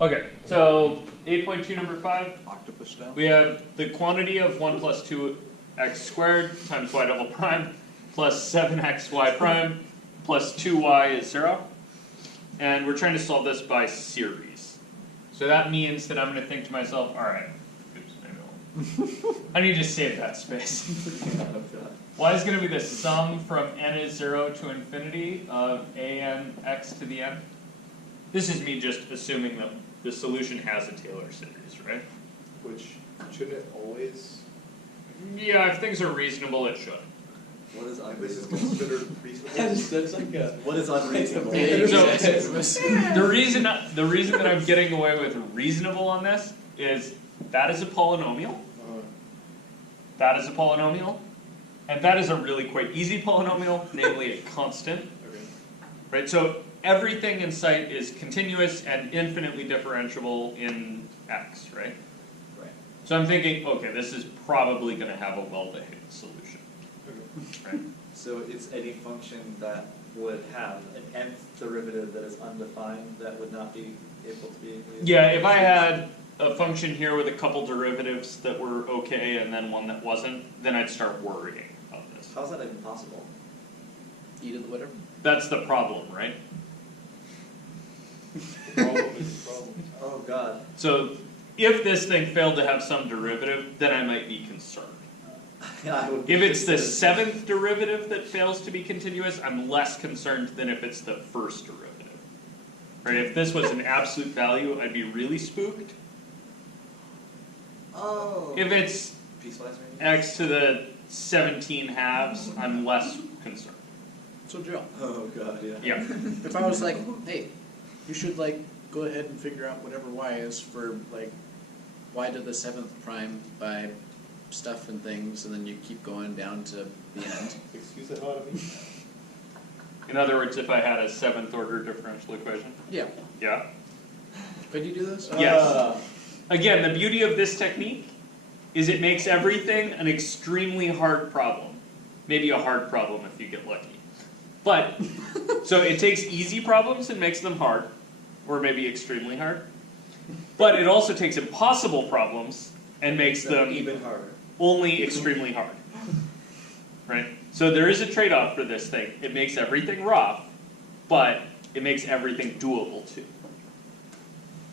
Okay, so 8.2 number 5, Octopus style. we have the quantity of 1 plus 2x squared times y double prime plus 7xy prime plus 2y is 0. And we're trying to solve this by series. So that means that I'm going to think to myself, alright, oops, maybe I won't. I need to save that space. Y is going to be the sum from n is 0 to infinity of an x to the n. This is me just assuming that the solution has a Taylor series, right? Which shouldn't it always? Yeah, if things are reasonable, it should. What is This is unreasonable? considered reasonable. That's like a. What is unreasonable? The reason that I'm getting away with reasonable on this is that is a polynomial, that is a polynomial, and that is a really quite easy polynomial, namely a constant. Okay. Right? So everything in sight is continuous and infinitely differentiable in x, right? Right. So I'm thinking, okay, this is probably going to have a well-behaved solution. Right? So it's any function that would have an nth derivative that is undefined that would not be able to be. Yeah, if I had a function here with a couple derivatives that were okay and then one that wasn't, then I'd start worrying about this. How's that even possible? E to the whatever. That's the problem, right? The problem is the problem. Oh god. So if this thing failed to have some derivative, then I might be concerned. I would be If it's the concerned. 7th derivative that fails to be continuous, I'm less concerned than if it's the first derivative. Right? If this was an absolute value, I'd be really spooked. Oh. If it's Piecewise maybe? x to the 17 halves, I'm less concerned. So Joe, Oh god, yeah. Yeah. if I was like, hey, you should like go ahead and figure out whatever y is for like y to the 7th prime by stuff and things, and then you keep going down to the end. Excuse the hell out of me. In other words, if I had a 7th order differential equation. Yeah. Yeah. Could you do this? Yes. Again, the beauty of this technique is it makes everything an extremely hard problem. Maybe a hard problem if you get lucky. But, so it takes easy problems and makes them hard, or maybe extremely hard. But it also takes impossible problems and makes them even harder. only extremely hard. Right? So there is a trade-off for this thing. It makes everything rough, but it makes everything doable too.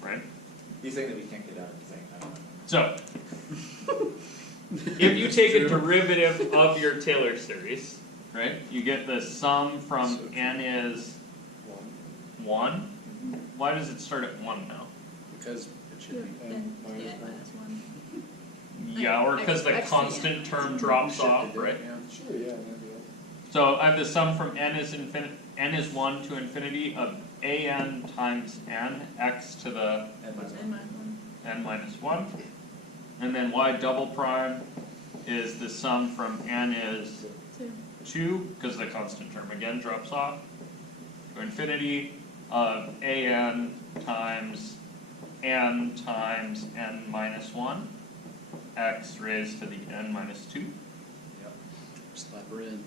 Right? He's saying that we can't get out of the thing. I don't know. So, if you take a derivative of your Taylor series, right, you get the sum from n is 1. Why does it start at 1 now? Because it should be. Yeah, minus 1. Yeah, or because the I've seen constant it. term drops Shifted off, it, right? yeah. Sure, yeah, maybe. So I have the sum from n is 1 to infinity of an times n x to the And minus And minus 1. n minus 1. And then y double prime is the sum from n is 2. 2, because the constant term again drops off, to infinity of an times n minus 1 x raised to the n minus 2. Yep. Slap her in.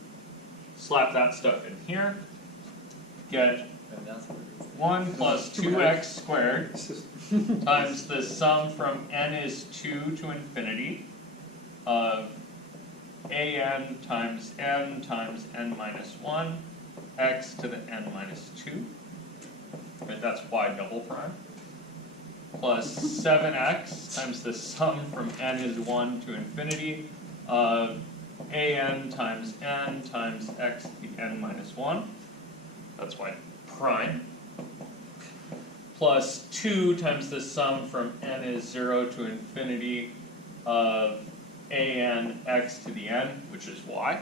Slap that stuff in here. Get And that's what it is. 1 plus 2x squared times the sum from n is 2 to infinity of an times n minus 1 x to the n minus 2. Right, that's y double prime. Plus 7x times the sum from n is 1 to infinity of an times x to the n minus 1. That's y prime. Plus 2 times the sum from n is 0 to infinity of an x to the n, which is y.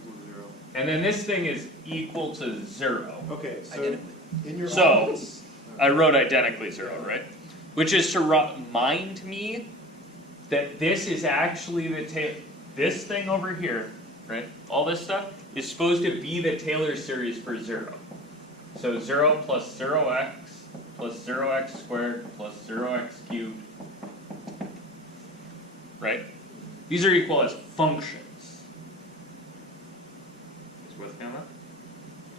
Equal to 0. And then this thing is equal to 0. Okay, so Identically. in your So, office, I wrote identically 0, right? Which is to remind me that this is actually the this thing over here, right? All this stuff is supposed to be the Taylor series for 0. So 0 plus 0x plus 0x squared plus 0x cubed, right? These are equal as functions. Is with me on that?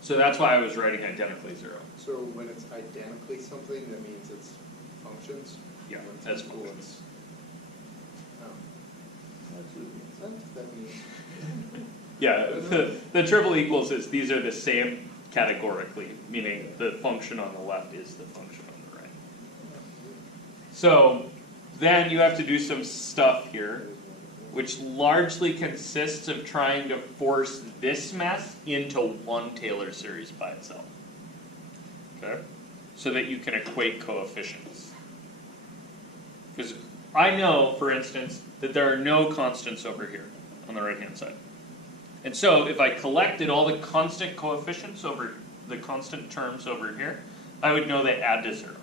So that's why I was writing identically 0. So when it's identically something, that means it's functions? Yeah, When it's that's equal, functions. it's- Oh. That's what it means. That means. Yeah, the triple equals is these are the same categorically, meaning the function on the left is the function on the right. So then you have to do some stuff here, which largely consists of trying to force this mess into one Taylor series by itself. Okay? So that you can equate coefficients. Because I know, for instance, that there are no constants over here on the right hand side. And so if I collected all the constant coefficients over the constant terms over here, I would know they add to 0.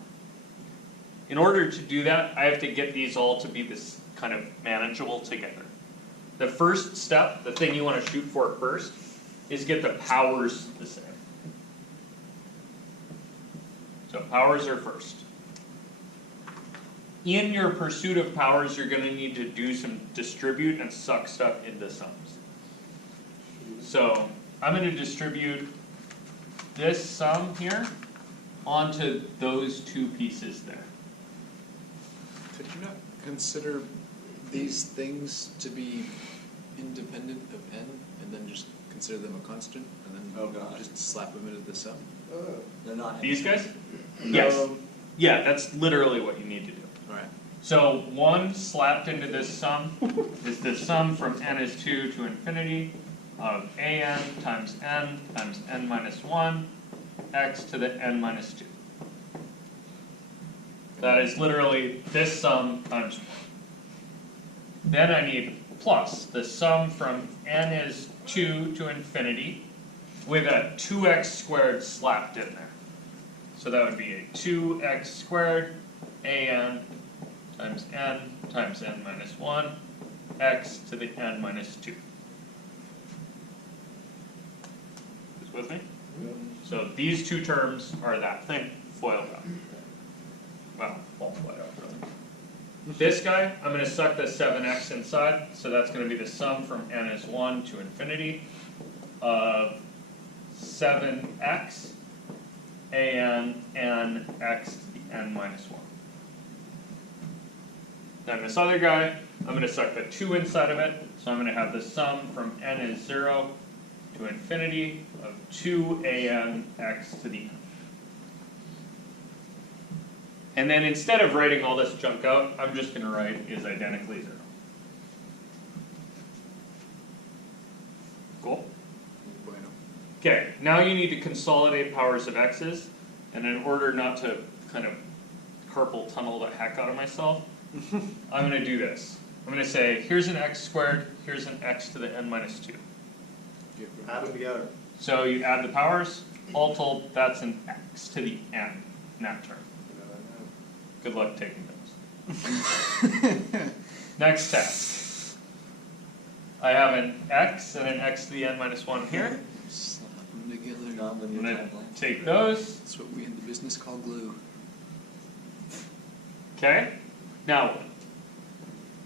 In order to do that, I have to get these all to be this kind of manageable together. The first step, the thing you want to shoot for first, is get the powers the same. So powers are first. In your pursuit of powers, you're going to need to do some distribute and suck stuff into sums. So I'm going to distribute this sum here onto those two pieces there. Could you not consider these things to be independent of n, and then just consider them a constant, and then Oh, God. just slap them into the sum? They're not. These guys? Yes. Yeah, that's literally what you need to do. Alright. So 1 slapped into this sum is the sum from n is 2 to infinity of an times n minus 1 x to the n minus 2. That is literally this sum times 1. Then I need plus the sum from n is 2 to infinity with a 2x squared slapped in there. So that would be a 2x squared an times n minus 1 x to the n minus 2. Is with me? So these two terms are that thing foiled up. Well, multiplied up really. This guy, I'm going to suck the 7x inside, so that's going to be the sum from n is 1 to infinity of 7x an n x to the n minus 1. Then this other guy, I'm going to suck the 2 inside of it, so I'm going to have the sum from n is 0 to infinity of 2an x to the n. And then instead of writing all this junk out, I'm just going to write is identically 0. Cool? Bueno. Okay, now you need to consolidate powers of x's, and in order not to kind of carpal tunnel the heck out of myself, I'm going to do this. I'm going to say, here's an x squared, here's an x to the n minus 2. Add them together. So you add the powers, all told, that's an x to the n in that term. Good luck taking those. Next test. I have an x and an x to the n minus 1 here. Slap them together. I'm Non-linear going to timeline. take those. That's what we in the business call glue. Okay? Now what?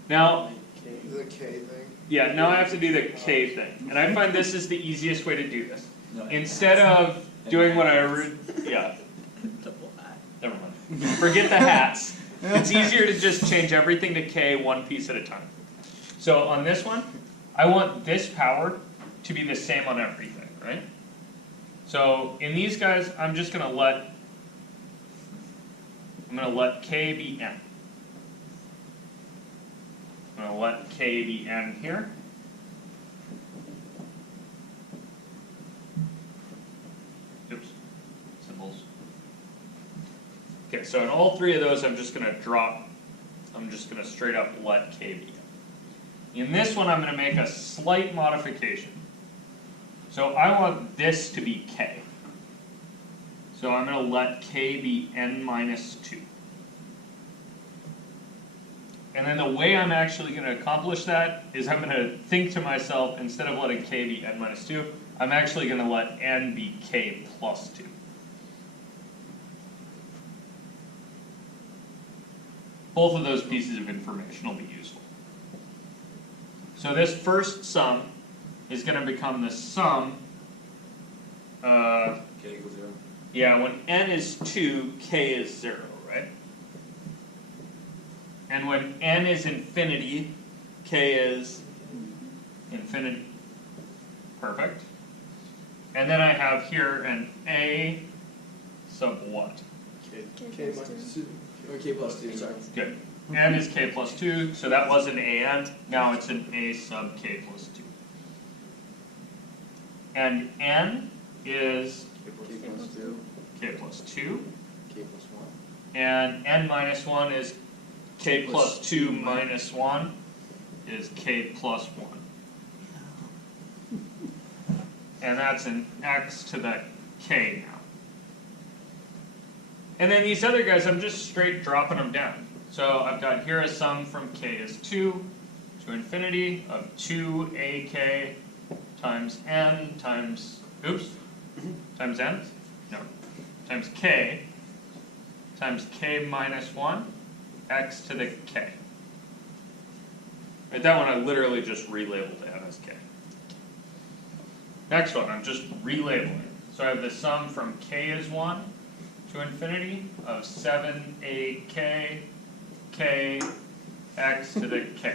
Now, The K thing. yeah, now I have to do the k thing. And I find this is the easiest way to do this. No, Instead of doing what yeah, never mind. Forget the hats. It's easier to just change everything to k one piece at a time. So on this one, I want this power to be the same on everything, right? So in these guys, I'm just going to let k be n. I'm going to let k be n here. Oops, symbols. Okay, so in all three of those, I'm just going to straight up let k be n. In this one, I'm going to make a slight modification. So I want this to be k. So I'm going to let k be n minus 2. And then the way I'm actually going to accomplish that is I'm going to think to myself, instead of letting k be n minus 2, I'm actually going to let n be k plus 2. Both of those pieces of information will be useful. So this first sum is going to become the sum K equals 0. yeah, when n is 2, k is 0, right? And when n is infinity, k is infinity. Perfect. And then I have here an a sub what? K minus 2. Or K plus 2, sorry. Good. N is k plus 2, so that was an an, now it's an a sub k plus 2. And n is K plus 2. k plus 2, K plus 1. and n minus 1 is k plus 2 minus 1 is k plus 1. And that's an x to the k now. And then these other guys, I'm just straight dropping them down. So I've got here a sum from k is 2 to infinity of 2ak times n times, times n? No, times k minus 1, x to the k. Right, that one I literally just relabeled n as k. Next one, I'm just relabeling. So I have the sum from k is 1 to infinity of 7ak k x to the k.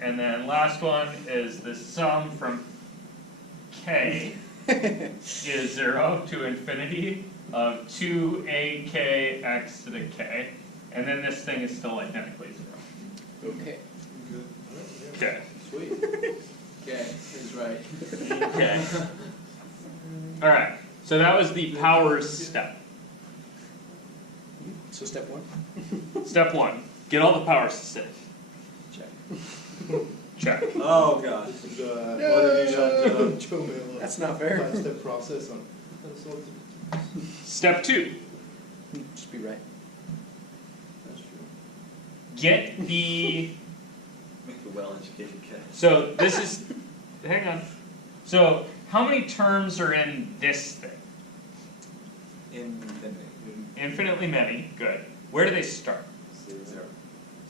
And then last one is the sum from k is 0 to infinity of 2ak x to the k. And then this thing is still identically 0. Okay. Okay. Sweet. Okay, is right. Okay. Alright, so that was the powers step. So step 1? Step 1, get all the powers to safe. Check. Check. Oh gosh. This is what have you done, That's not fair. 5-step process on how to solve it. Step 2, Just be right. That's true. get the, Make a well-educated cat. so this is, hang on. So how many terms are in this thing? Infinity. Infinitely many, good. Where do they start? 0.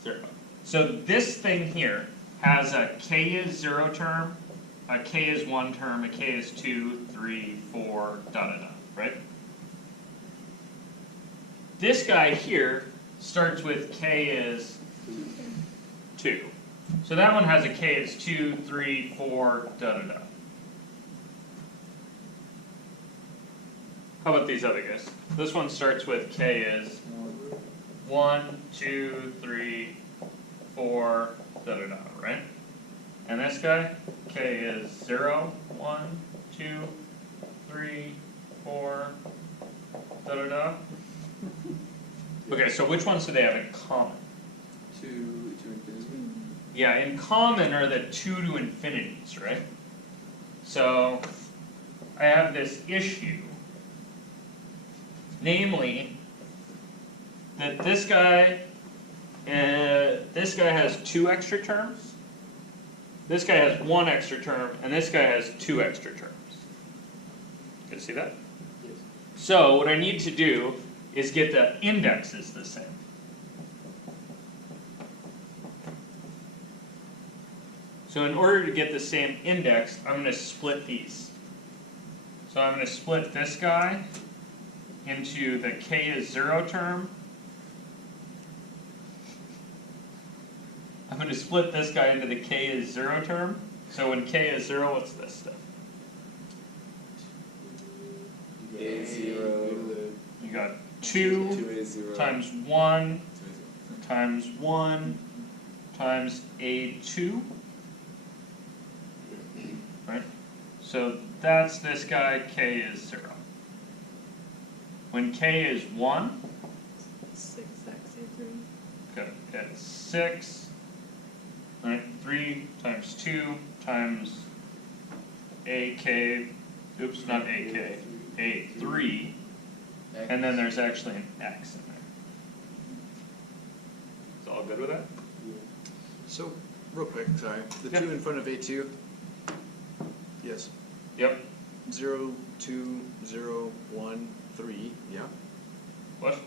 0. So this thing here has a k is 0 term, a k is 1 term, a k is 2, 3, 4, right? This guy here starts with k is 2. So that one has a k is 2, 3, 4, How about these other guys? This one starts with k is 1, 2, 3, 4, right? And this guy, k is 0, 1, 2, 3, 4, Okay, so which ones do they have in common? To infinity. Yeah, in common are the 2 to infinities, right? So I have this issue, namely that this guy has 2 extra terms, this guy has 1 extra term, and this guy has 2 extra terms. You see that? Yes. So what I need to do is get the indexes the same. So in order to get the same index, I'm going to split these. So I'm going to split this guy into the k is 0 term. I'm going to split this guy into the k is 0 term. So when k is 0, what's this stuff? A 0. You got 2 2A 0. times 1 times 1 times A2. Right? So that's this guy, k is 0. When k is 1, 6x3. good, it's 6, right? 3 times 2 times ak, oops, not ak, a3, and then there's actually an x in there. Is all good with that? So, real quick, sorry. The Yeah. 2 in front of A2? Yes. Yep. 0, 2, 0, 1, 3. Yeah. What?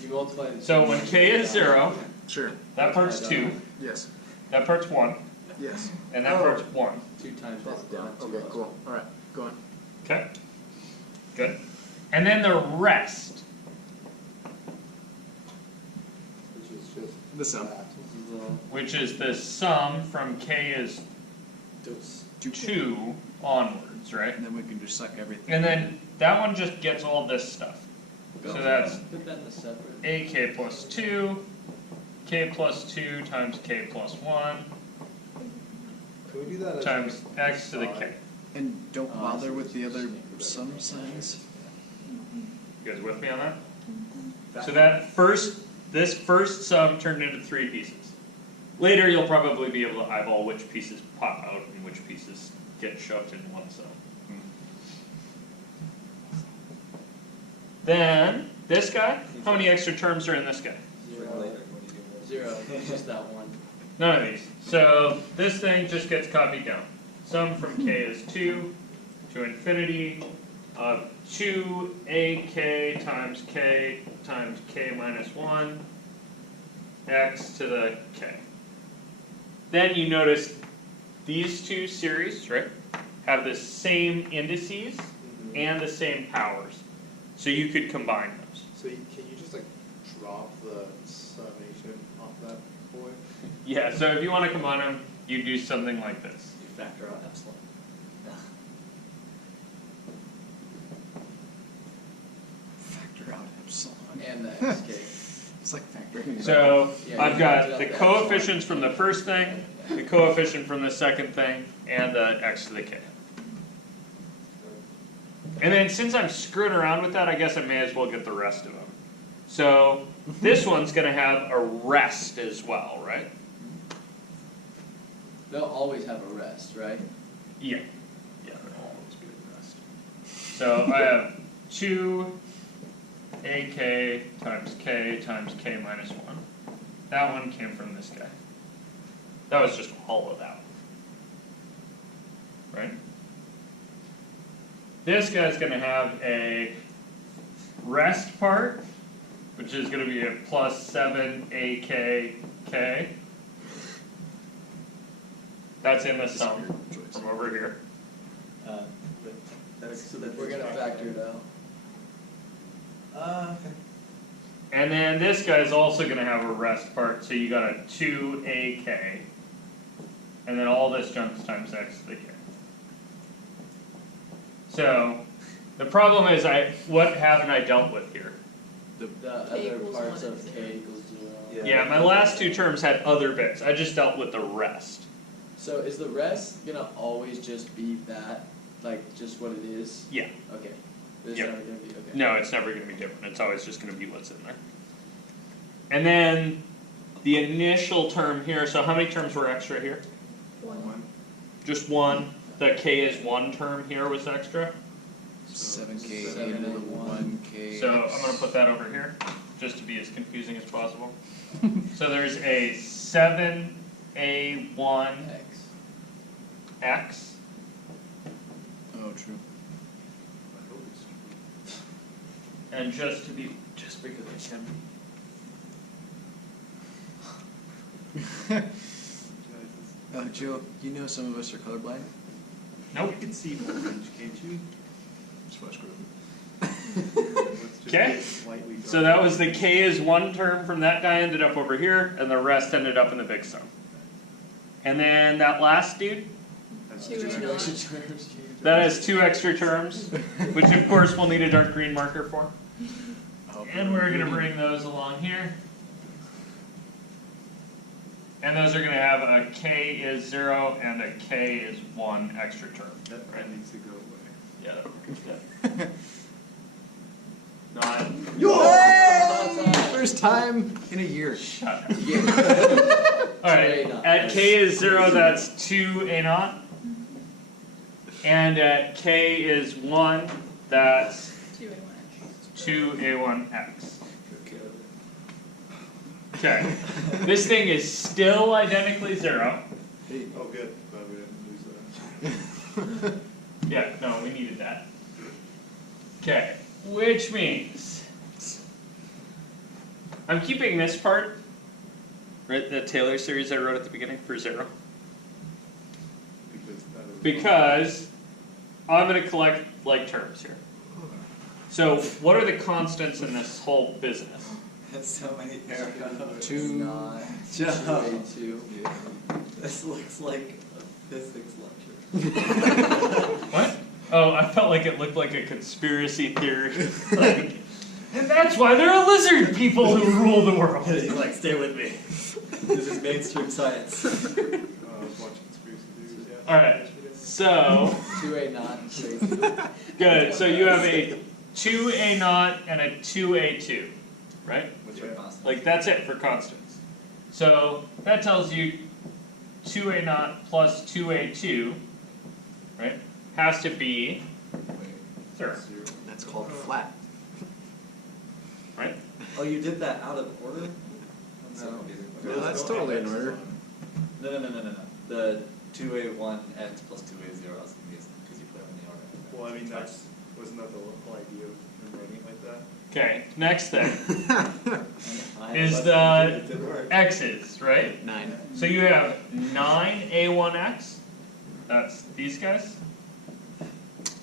You multiply the So two. when k is 0, Sure. that part's 2, Yes. that part's 1, Yes. and that Oh. part's 1. 2 times that down. Okay, cool. Alright, go on. Okay, good. And then the rest, Which is just. The sum. that. which is the sum from k is 2 onwards, right? And then we can just suck everything. And then that one just gets all this stuff. So that's Put that in the separate. ak plus 2, k plus 2 times k plus 1 Can we do that as times like x to the k. And don't bother with the other sum signs. You guys with me on that? So that this first sum turned into 3 pieces. Later you'll probably be able to eyeball which pieces pop out and which pieces get shoved in one sum. Then, this guy, how many extra terms are in this guy? Zero, it's just that one. None of these. So this thing just gets copied down. Sum from k is 2 to infinity of 2ak times k minus 1 x to the k. Then you notice these two series, right, have the same indices and the same powers. So you could combine those. So can you just like drop the summation off that boy? Yeah, so if you want to combine them, you do something like this. You factor out epsilon. Factor out epsilon. And the xk. It's like factoring. So Yeah, I've you got can the do that. coefficients from the first thing, the coefficient from the second thing, and the x to the k. And then since I'm screwing around with that, I guess I may as well get the rest of them. So this one's going to have a rest as well, right? They'll always have a rest, right? Yeah. Yeah, there'll always be a rest. So I have 2 ak times k minus 1. That one came from this guy. That was just hollowed out. Right? This guy's going to have a rest part, which is going to be a plus 7 ak k. That's in the sum from over here. We're gonna factor it out. Okay. And then this guy's also going to have a rest part, so you got a 2 ak. And then all this junk's times x to the k. So, the problem is what haven't I dealt with here? The K other equals parts 1 of and k equals 0. Yeah, my last two terms had other bits. I just dealt with the rest. So is the rest gonna always just be that, like just what it is? Yeah. Okay. It's Yep. never gonna be okay. No, it's never going to be different. It's always just going to be what's in there. And then the initial term here, so how many terms were extra here? 1. Just one. The k is 1 term here was extra. 7k Seven into the and 1k. So I'm going to put that over here, just to be as confusing as possible. So there's a 7a1x. X. Oh, true. And just to be, Just because it can be. Joe, you know some of us are colorblind? nope. You can see orange, can't you? Smash group. Let's just Okay. get slightly So darker. that was the k is 1 term from that guy ended up over here, and the rest ended up in the big sum. And then that last dude, That's Two just- and nine. that has 2 extra terms, which of course we'll need a dark green marker for. And we're going to bring those along here. And those are going to have a k is 0 and a k is 1 extra term. That needs to go away. Yeah, that Not. First time in a year. Shut up. Yeah. Alright, at k is 0, that's 2 a naught. And at k is 1, that's 2 and 1. 2 a1x. Okay, this thing is still identically 0. Oh, good, glad we didn't lose that. Yeah, no, we needed that. Okay, which means I'm keeping this part, right, the Taylor series I wrote at the beginning for 0. Because that is. Because I'm gonna collect like terms here. So what are the constants in this whole business? Has so many arrows. Two. Nine. Two. This looks like a physics lecture. What? Oh, I felt like it looked like a conspiracy theory. Like, and that's why there are lizard people who rule the world. Like, stay with me. This is mainstream science. I was watching Conspiracy Theories, yeah. Alright, so, 2A not. good, so you have a 2A naught and a 2A2, right? What's your constant? Like, that's it for constants. So, that tells you 2A naught plus 2A2, right, has to be zero, That's called flat. right? Oh, you did that out of order? That's so No. confusing. No, that's totally in order. No. The 2A1x plus 2A0 is confusing because you put them in the order. Well, I mean, wasn't that the whole idea of writing it like that? Okay, next thing I is left the it didn't work. x's, right? 9. So you have 9A1x, that's these guys,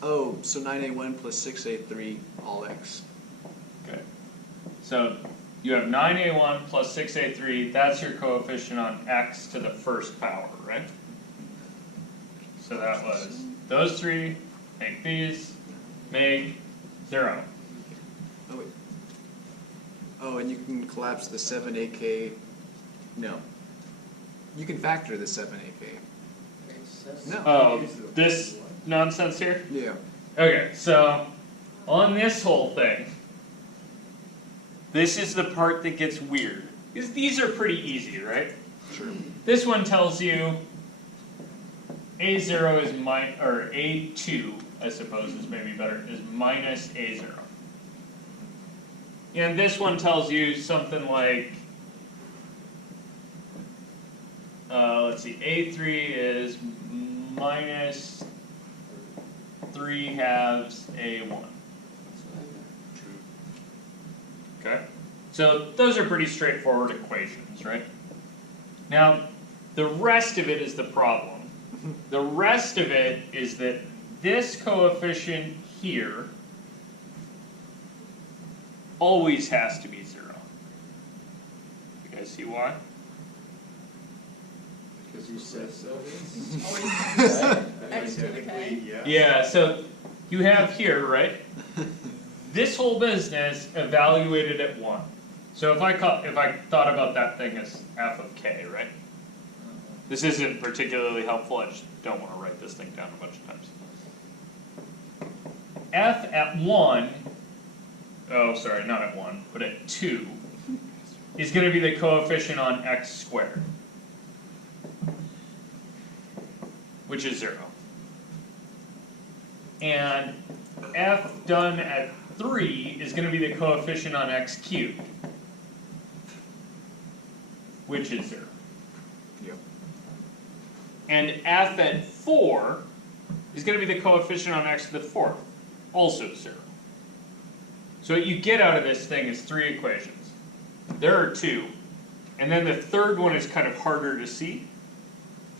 Oh, so 9A1 plus 6A3, all X. okay. So you have 9A1 plus 6A3, that's your coefficient on x to the first power, right? So that was those three, make these, make 0. Oh, wait. Oh, and you can collapse the 7AK. No. You can factor the 7AK. No. Oh, this nonsense here? Yeah. Okay, so on this whole thing, this is the part that gets weird. Because these are pretty easy, right? Sure. This one tells you A0 is or A2, I suppose is maybe better, is minus A0. And this one tells you something like, let's see, A3 is minus 3 halves A1. Okay? So those are pretty straightforward equations, right? Now, the rest of it is the problem. The rest of it is that this coefficient here always has to be 0. You guys see why? Because you said so. X to the K. Yeah. Yeah, so you have here, right? This whole business evaluated at 1. So if I thought about that thing as f of k, right? This isn't particularly helpful, I just don't want to write this thing down a bunch of times. F at 1, oh sorry, not at 1, but at 2, is going to be the coefficient on x squared, which is 0. And f done at 3 is going to be the coefficient on x cubed, which is 0. Yep. And f at 4 is going to be the coefficient on x to the 4th, also 0. So what you get out of this thing is 3 equations. There are 2, and then the third one is kind of harder to see,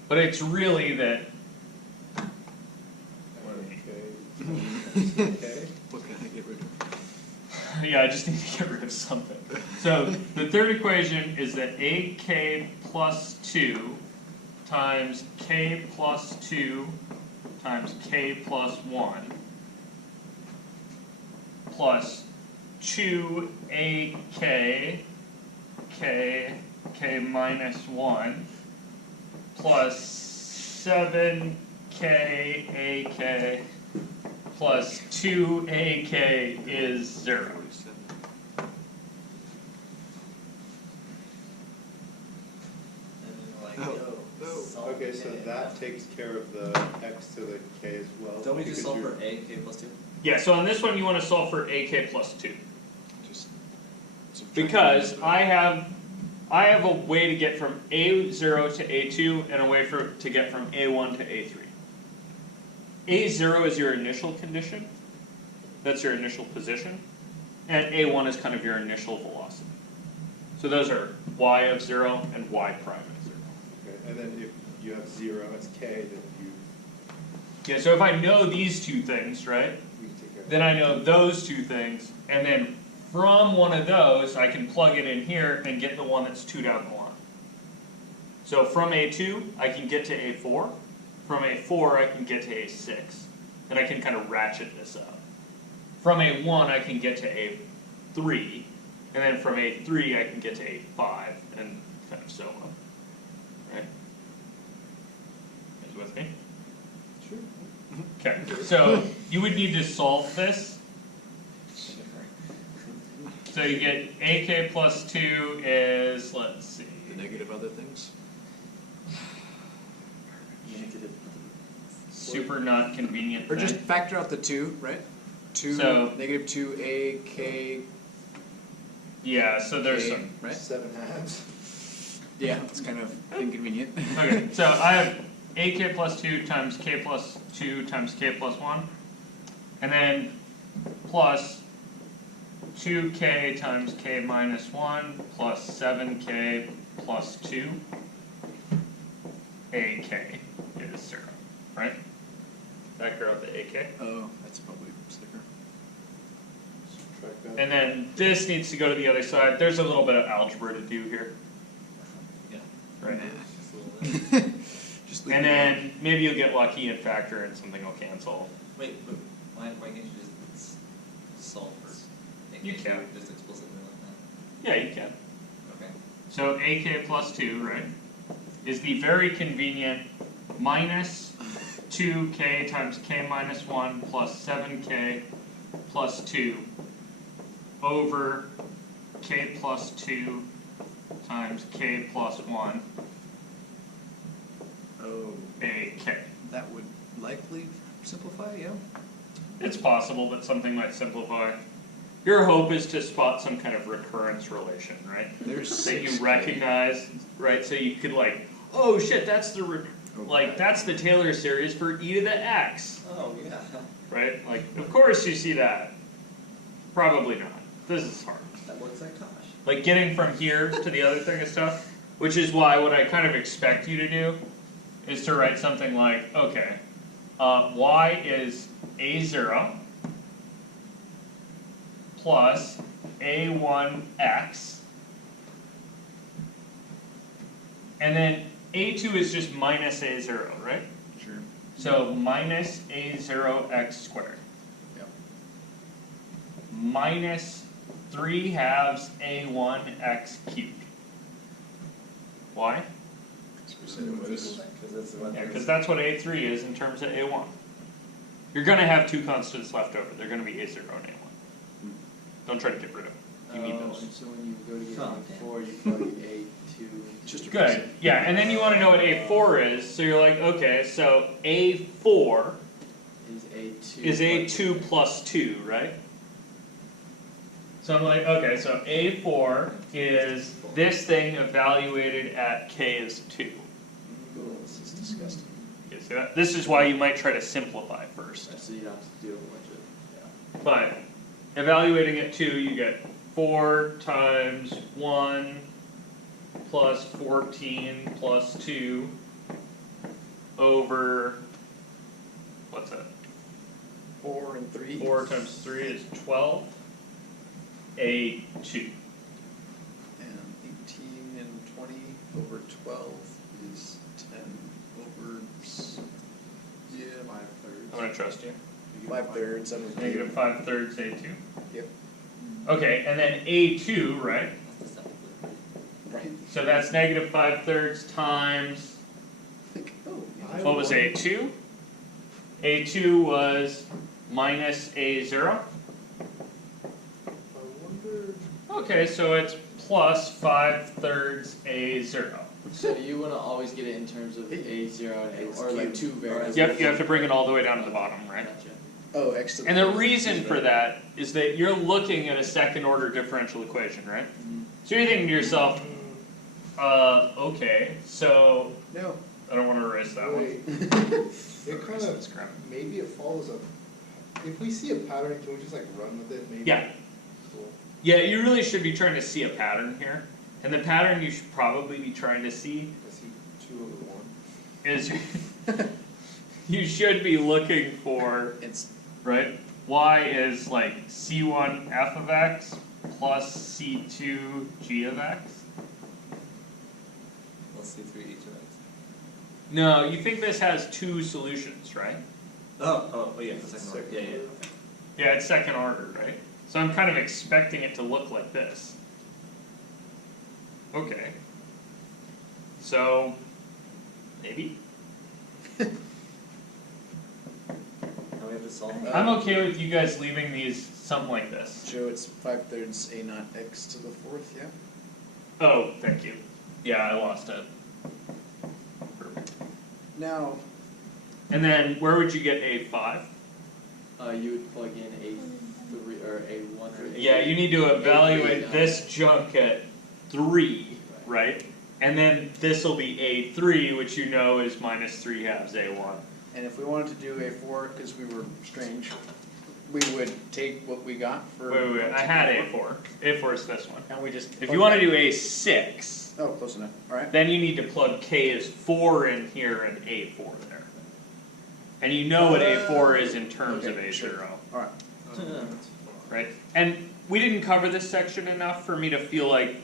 but it's really that. Okay. What can I get rid of? Yeah, I just need to get rid of something. So the third equation is that ak plus 2 times k plus 2 times k plus 1 plus 2ak k minus 1 plus 7k ak plus 2ak is 0. 47. And then like, Oh, yo, no. solve Okay, so it. that takes care of the x to the k as well. Don't we just because solve you're- for a, k plus 2? Yeah, so on this one you want to solve for ak plus 2. Just subtract Because that. I have a way to get from A0 to A2 and a way to get from A1 to A3. A0 is your initial condition, that's your initial position, and A1 is kind of your initial velocity. So those are y of 0 and y prime of 0. Okay, and then if you have 0 as k, then you Yeah, so if I know these two things, right, We can take care of then I know those two things, and then from one of those, I can plug it in here and get the one that's 2 down the line. So from A2, I can get to A4, from A4, I can get to A6, and I can kind of ratchet this up. From A1, I can get to A3, and then from A3, I can get to A5, and kind of so on. Right? You guys with me? Sure. Okay, so you would need to solve this. So you get AK plus 2 is, let's see. The negative other things? Super not convenient Or thing. just factor out the 2, right? 2, So- negative 2A, K, Yeah, so there's K, some. right? 7 halves. Yeah, it's kind of inconvenient. Okay, so I have AK plus 2 times K plus 2 times K plus 1. And then plus 2K times K minus 1 plus 7K plus 2. AK is 0, right? Factor out the AK. Oh, that's probably slicker. Subtract that. And then this needs to go to the other side. There's a little bit of algebra to do here. Yeah. Right. Just a little bit. Just leave And it then maybe you'll get lucky and factor and something will cancel. Wait, but why can't you just solve for? You can. Just explicitly like Yeah, you can. that, okay? So AK plus 2, right, is the very convenient minus 2K times K minus 1 plus 7K plus 2 over K plus 2 times K plus 1 Oh, AK. that would likely simplify, yeah. It's possible that something might simplify. Your hope is to spot some kind of recurrence relation, right? There's That you 6K. recognize, right? So you could like, oh shit, that's the like that's the Taylor series for e to the x, Oh, yeah. right? Like, of course you see that. Probably not. This is hard. That looks like Tosh. Like getting from here to the other thing and stuff, which is why what I kind of expect you to do is to write something like, okay, y is a0 plus a1x, and then a2 is just minus a0, right? Sure. So minus a0x squared. Yep. Minus 3 halves a1x cubed. Why? We said it was. Because that's the one. Yeah, because that's what a3 is in terms of a1. You're going to have two constants left over. They're going to be a0 and a1. Don't try to get rid of them. You need those. And so when you go to get Oh, A4, you plug A2. Just a Good. Yeah, and then you want to know what a4 is. So you're like, okay, so a4 Is A2. is a2 plus 2, right? So I'm like, okay, so a4 is this thing evaluated at k is 2. This is disgusting. You see that? This is why you might try to simplify first. So you don't have to do a bunch of, But evaluating at 2, you get 4 times 1 plus 14 plus 2 over, what's that? 4 and 3. 4 times 3 is 12, A2. And 18 and 20 over 12 is 10 over, yeah, 5/3. I'm going to trust you. 5/3. That was Negative 5/3 A2. Yep. Okay, and then A2, right? That's the simple. Right. So that's negative 5/3 times, Think, oh, yeah. what was A2? A2 was minus A0. I wonder. Okay, so it's plus 5/3 A0. so you want to always get it in terms of A0 and A, or like two variables. Yep, you have to bring it all the way down to the bottom, right? Gotcha. Oh, X to the And the fourth reason is for right. that is that you're looking at a second order differential equation, right? Mhm. So you're thinking to yourself, okay, so No. I don't want to erase that one. Wait. It kind That's of, crap. maybe it follows a, if we see a pattern, can we just like run with it maybe? Yeah. Cool. Yeah, you really should be trying to see a pattern here. And the pattern you should probably be trying to see I see 2 over 1. is you should be looking for, It's, right? Y is like C1 f of x plus C2 g of x. We'll see through each of those. No, you think this has two solutions, right? Oh, yeah, the second one, yeah, yeah. Yeah, it's second order, right? So I'm kind of expecting it to look like this. Okay. So, maybe? Now we have to solve that. I'm okay with you guys leaving these something like this. Joe, it's 5/3 a naught x to the fourth, yeah? Oh, thank you. Yeah, I lost it. Perfect. Now, And then, where would you get A5? You would plug in A3 or A1 or A. Yeah, you need to evaluate this junk at 3, right? And then this will be A3, which you know is minus 3 halves A1. and if we wanted to do A4, because we were strange, we would take what we got for. Wait, I had A4. A4 is this one. And we just. If you want to do A6, Oh, close enough, alright. then you need to plug K as 4 in here and A4 there. And you know what A4 is in terms of Okay, A0. sure. Alright, Right? And we didn't cover this section enough for me to feel like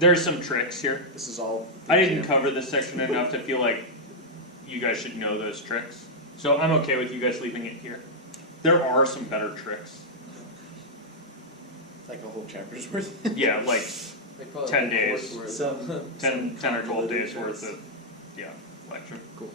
there's some tricks here. this is all. I didn't cover this section enough to feel like you guys should know those tricks. So I'm okay with you guys leaving it here. There are some better tricks. Like a whole chapter's worth. Yeah, like They call it 10 the days. fourth word. Some 10 or 12 days convoluted worth tricks. of, yeah, lecture. Cool.